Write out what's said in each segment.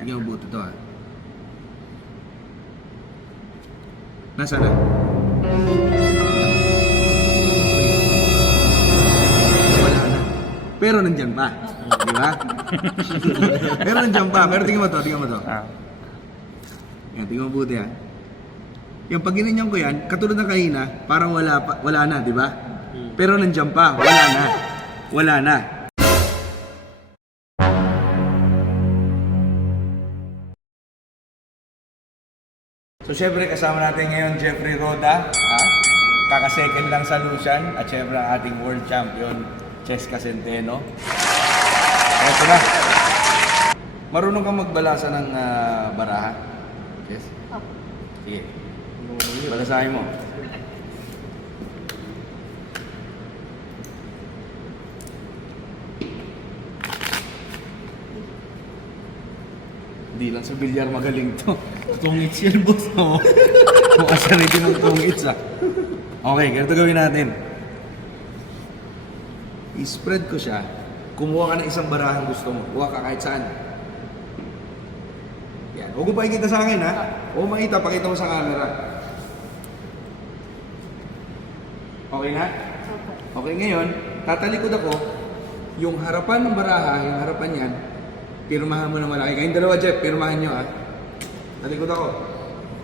Hindi mabuti to ha. Nasaan na? Wala na. Pero nandyan pa. Di ba? Pero nandyan pa. Pero tingnan mo to, tingnan mo to. Yan, tingnan mo mabuti ha. Yung pag ginanyan ko yan, katulad ng kanina, parang wala na, di ba? Pero nandyan pa, wala na. Wala na. So syempre kasama natin ngayon Jeffrey Roda, kaka-second lang sa Lucian at syempre ang ating world champion Cheska Centeno. Eto na. Marunong kang magbalasa ng baraha? Yes? Sige. Balasahin mo. Hindi lang sa bilyar magaling to. Tungits yan, boss. Mukha siya rin din ng tungits, Okay, ganito gawin natin. I-spread ko siya. Kumuha ka ng isang barahang gusto mo. Kuha ka kahit saan. Yan. Huwag mo pakikita sa akin, ha? Huwag mo makita, pakita mo sa camera. Okay na? Okay, ngayon, tatalikod ako. Yung harapan ng baraha, yung harapan yan, pirmahan mo na malaki. Kayong dalawa, Jeff, pirmahan nyo, ha? Talikod ako.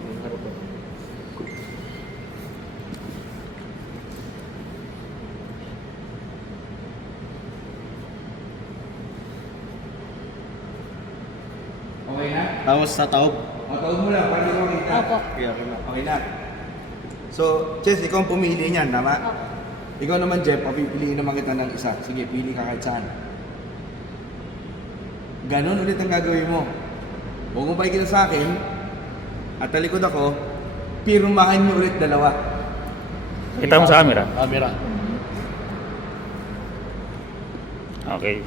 Yung harapan. Okay na? Tapos sa taob. Taob mo lang, para hindi mo makita. Opo. Okay na. So, Chess, ikaw ang pumili niyan, tama? Opo. Ikaw naman, Jeff, papipiliin naman kita ng isa. Sige, pili ka kahit saan. Ganon ulit ang gagawin mo. Huwag mo pakikita sa akin, at talikod ako, pirmahan niyo ulit dalawa. Kita mo sa camera. Camera. Okay.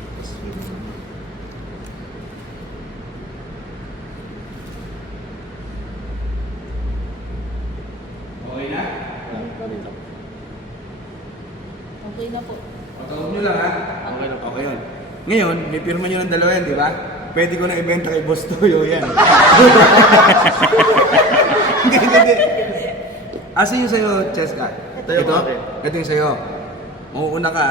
Okay na? Okay na po. Patawag nyo lang, ha? Okay na. Okay yun. Ngayon, may pirma nyo ng dalawa yan, di ba? Pwede ko na ibenta kay Boss Toyo yan. Hindi. Asan yung sa'yo, Cheska? Ito? Ito yung sa'yo. Mauuna ka,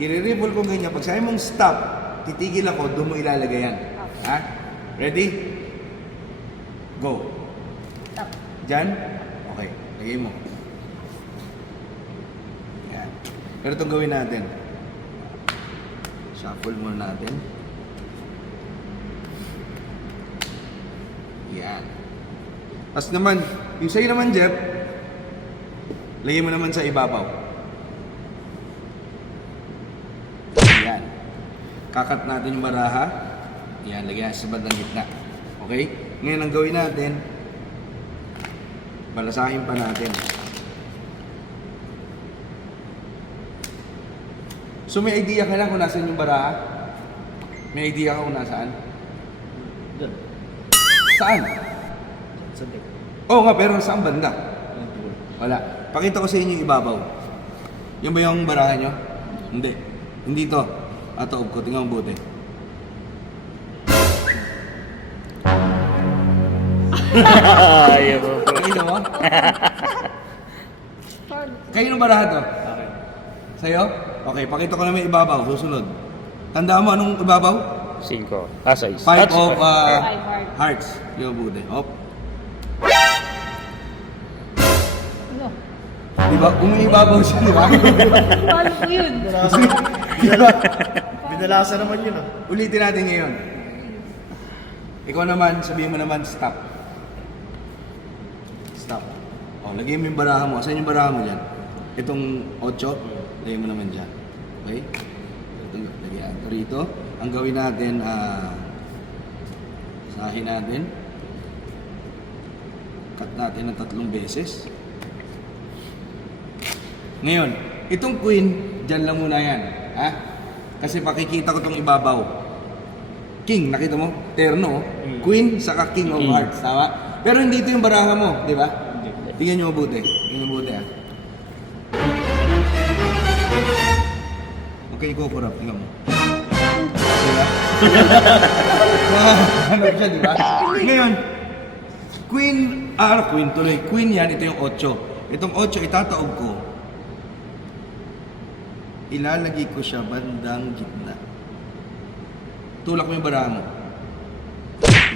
i-revolve ko ganyan. Pag sabi mong stop, titigil ako, doon mo ilalagay yan. Ha? Ready? Go. Stop. Diyan? Okay. Lagay mo. Yan. Pero itong gawin natin. Shuffle muna natin. Yan. Tapos naman, yung sa'yo naman, Jeff, lagay mo naman sa ibabaw. Yan. Kakat natin yung baraha. Yan, lagyan sa bandang gitna. Okay? Ngayon, ang gawin natin, balasahin pa natin. So may idea ka lang kung nasaan yung baraha? May idea ka kung nasaan? Diyan. Saan? Sa deck. Oo nga, pero saan banda? Wala. Pakita ko sa inyo yung ibabaw. Yan ba yung baraha nyo? Hindi. Hindi to. Taob ko. Tingnan mo buti. Ayaw mo. Pakita mo? Paano? Kayo ng baraha to? Okay. Sa'yo? Okay, pakita ko na may ibabaw. Susunod. Tandaan mo anong ibabaw? 5. 6. Five of Five hearts. Yung buti. Hop. Ano? Diba? Umiibabaw siya, di ba? Paano po yun? Binalasa naman yun, ah. Ulitin natin ngayon. Ikaw naman, sabihin mo naman, stop. Stop. O, lagay mo yung baraha mo. Saan yung baraha mo dyan? Itong 8, lagay mo naman dyan. Okay? Itong lagyan. Rito, ang gawin natin, sahin natin. Cut natin ng 3 beses. Ngayon, itong queen, dyan lang muna yan. Ha? Kasi pakikita ko itong ibabaw. King, nakita mo? Terno. Queen, saka king of hearts. Tama? Pero hindi ito yung baraha mo, di ba? Tingnan nyo mabuti. Tingnan nyo mabuti, ha? Okay, go for up. Tingnan mo. Diba? Hanap siya, di ba? Ngayon, queen tuloy. Queen yan, ito yung 8. Itong 8, itataob ko. Ilalagay ko siya bandang gitna. Tulak mo yung baraha mo.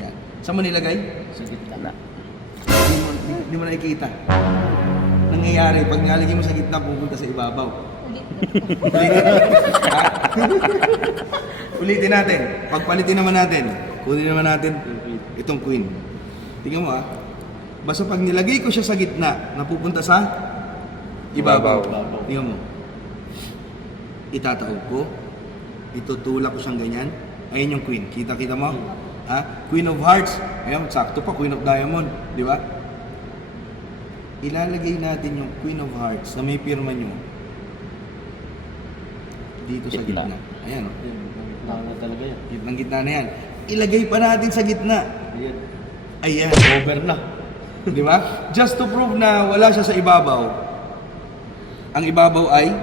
Yan. Saan mo nilagay? Sa gitna. Hindi mo nakikita. Nangyayari, pag nilalagay mo sa gitna, pupunta sa ibabaw. Ulit. Ulitin. Ha? Ulitin natin. Pagpalitin naman natin. Kunin naman natin itong queen. Tingnan mo Basta pag nilagay ko siya sa gitna, napupunta sa ibabaw. Tingnan mo. Itataob ko. Itutulak ko siyang ganyan. Ayun yung queen. Kita mo? Ha? Queen of Hearts. Ayun, sakto pa. Queen of Diamond. Di ba? Ilalagay natin yung Queen of Hearts na may pirma nyo dito sa Gitna. gitna. Ayan, Gitna na talaga yan. Gitnang gitna na yan. Ilagay pa natin sa gitna. Ayan. Ayan. Over na. Di ba? Just to prove na wala siya sa ibabaw. Ang ibabaw ay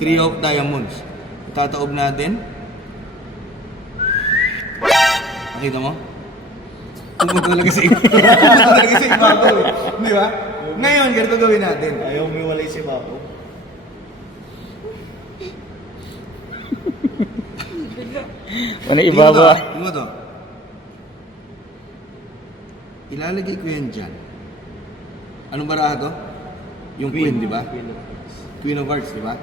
Three of Diamonds. Itataob natin. Nakita mo? Pupunta talaga sa ibabaw. Pupunta talaga sa ibabaw. Di ba? Ngayon, ganito gawin natin. Ayaw umiwalay si Bako. Ano Tingnan iba ba? Tingnan mo to. Ilalagay ko yan dyan. Anong baraha to? Yung queen, di ba? Queen of Hearts, di ba?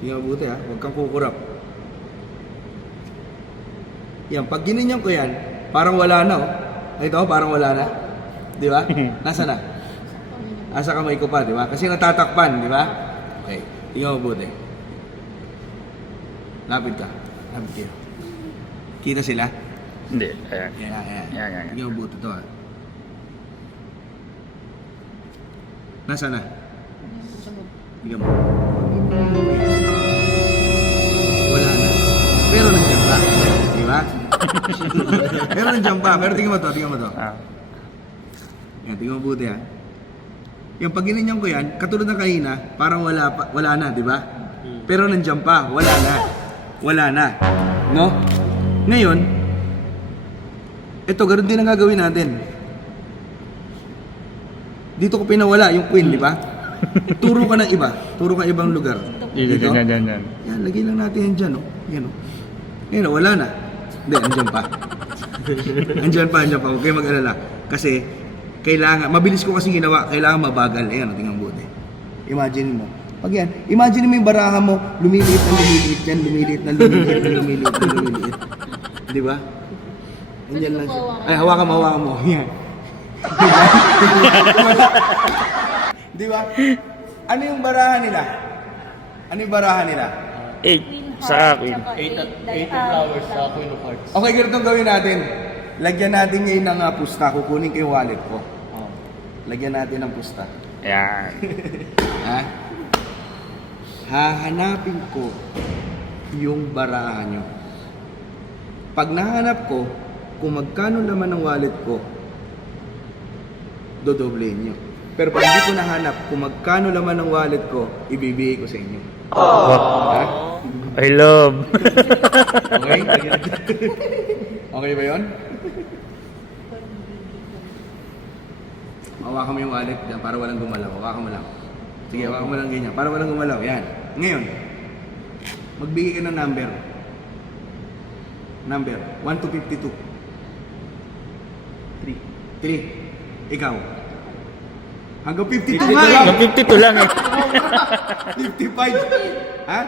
Tingnan mabuti huwag kang kukurap. Yan, pag gininyan ko yan, parang wala na Ito, parang wala na. Di ba? Nasa na? Nasa kamay ko pa, di ba? Kasi natatakpan, di ba? Okay, tingnan mabuti. Lapit ka. Lapit kayo. Kita sila? Hindi. Ayan. Ayan. Yan. Tingnan mabuti to Nasa na? Tingnan mo. Wala na. Pero nandiyan pa. Di ba? Pero nandiyan pa. Pero tingnan mo to. Yan, tingnan mo mabuti Yung pag ginanyan ko yan, katulad ng kanina, parang wala na, di ba? Pero nandiyan pa, wala na. No? Ngayon, ito, ganoon din ang gagawin natin. Dito ko pinawala yung queen, di ba? Turo ka ng iba, ibang lugar. Dito. Yan. Yan, lagay lang natin yan dyan, Yan, Yan, wala na. Hindi, andyan pa. Andyan pa. Huwag kayo mag-alala. Kasi, kailangan, mabilis ko kasi ginawa, kailangan mabagal. Ayan, tingnan buti. Imagine mo. Pag yan, imagine mo yung baraha mo, lumiliit yan, lumiliit. Di ba? Andyan lang siya. Ay, hawakan mo. Yan. Di ba? Ano yung baraha nila? 8 sa akin. 8 flowers sa Queen of Hearts. Okay, ganito ang gawin natin. Lagyan natin ngayon ng pusta. Kukunin ko yung wallet ko. Lagyan natin ng pusta. Ayan. Hahanapin ko yung baraha nyo. Pag nahanap ko, kung magkano naman ang wallet ko, dodoblein nyo. Pero pag hindi ko nahanap kung magkano naman ang wallet ko, ibibigay ko sa inyo. Ha? I love. Okay? Okay ba yun? Hawakan mo yung wallet dyan para walang gumalaw. Hawakan mo lang. Sige, hawakan mo lang ganyan. Para walang gumalaw. Yan. Ngayon, magbigay ka ng number. Number. 1 to 52. 3. Ikaw. Hanggang 52 nga eh. Yung 52 lang 55. Ha?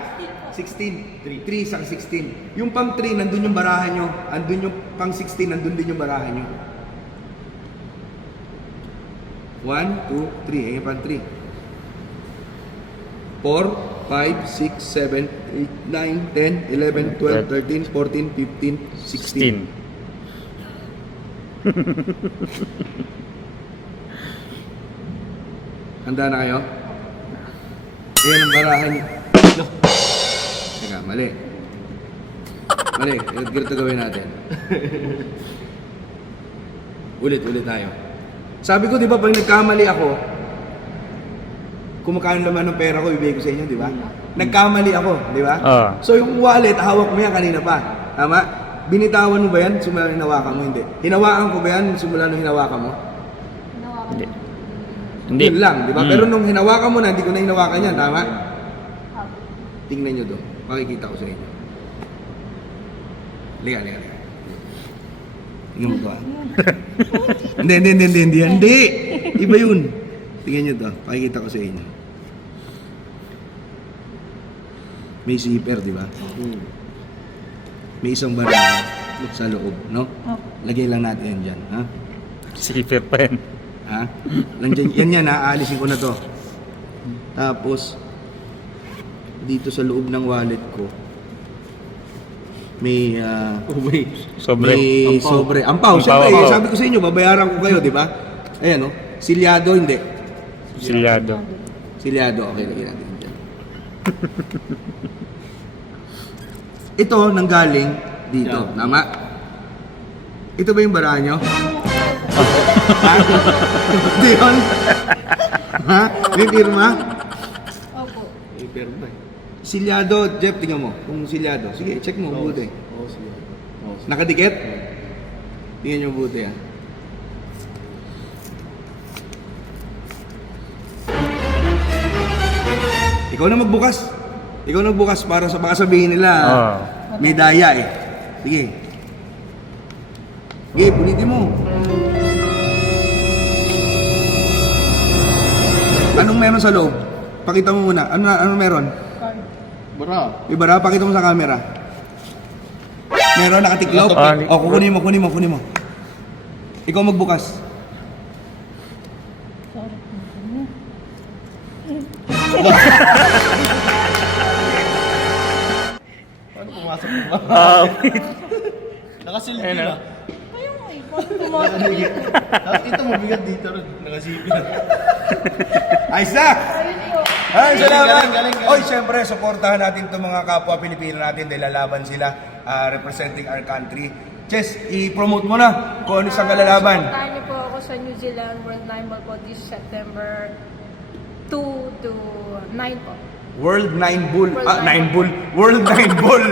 16. 3 sa 16. Yung pang 3, nandun yung baraha nyo. Andun yung pang 16, nandun din yung baraha nyo. 1, 2, 3. Ayan pang 3. 4, 5, 6, 7, 8, 9, 10, 11, 12, 13, 14, 15, 16. 16. Handa na kayo? Ayan ang barahan niyo. Teka, mali. Ganito gawin natin. Ulit tayo. Sabi ko, di ba, pag nagkamali ako, kung magkano naman ng pera ko, ibigay ko sa inyo, di ba? Nagkamali ako, di ba? Oo. So yung wallet, hawak mo yan kanina pa. Tama? Binitawan mo ba yan? Simula nung hinawakan mo, hindi. Hinawakan ko ba yan? Simula nung hinawakan mo? Hinawakan Hindi. ko. Hindi. Yun lang, di ba? Mm. Pero nung hinawakan mo na, hindi ko na hinawakan yan, tama? Apo. Tingnan nyo to. Makikita ko sa inyo. Liga. Tingnan mo to, ah. Hindi. Iba yun. Tingnan nyo to. Makikita ko sa inyo. May zipper, di ba? May isang baril sa loob, no? Apo. Lagay lang natin yan dyan, ha? Zipper pa yan. Ha? Yan, ha? Aalisin ko na to. Tapos, dito sa loob ng wallet ko, may, Sobre. may Ampaw. sobre. Ampaw, Ampaw, siyempre, ampaw. sabi ko sa inyo, babayaran ko kayo, di ba? Ayan, no? Silyado, hindi. Silyado. Silyado, okay, lagyan natin dyan. Ito, nanggaling dito, Yeah. tama? Ito ba yung bara nyo? Ha? Hindi yun? Ha? May pirma? Opo. Pero ba eh? Silyado, Jeff, tingnan mo. Kung silyado. Sige, check mo, buti. Oo, sige. Oo, sige. Nakadikit? Tingnan nyo buti, ha. Ikaw na magbukas. Ikaw na magbukas para sa baka sabihin nila Oo. may daya eh. Sige. Sige, pulitin mo. Anong meron sa loob? Pakita mo muna. Ano meron? Card. Bara. May bara, pakita mo sa camera. Meron nakatiklop? Nakatiklop. O, kunin mo. Ikaw magbukas. Sorry. Paano pumasok mo ba? Nakasilbi Ayun, na. ah. Ayun nga eh. Paano tumasok dito? Tapos ito mabigat dito rin. Nakasilbi na. Ayos na! Ayun po. Ay, salamat! Galing. Oy, syempre, supportahan natin itong mga kapwa Pilipino natin dahil lalaban sila representing our country. Chess, i-promote mo na kung ano sa kalalaban. Supportahan niyo po ako sa New Zealand World 9 Ball po this September 2 to 9 po. World 9 Bull. World 9 Bull. World 9 Bull.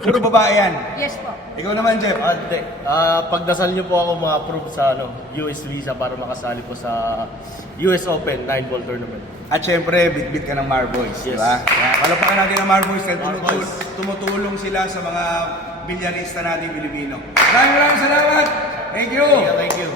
Puro babae yan. Yes po. Ikaw naman, Jeff. Ante, pagdasal niyo po ako ma-approve sa US visa para makasali po sa US Open 9-ball tournament. At syempre, bit-bit ka ng Marboys, di Yes. ba? Kaya palapakan natin ang Marboys dahil Marboys. tumutulong sila sa mga bilyarista natin Pilipino. Maraming salamat! Thank you! Thank you.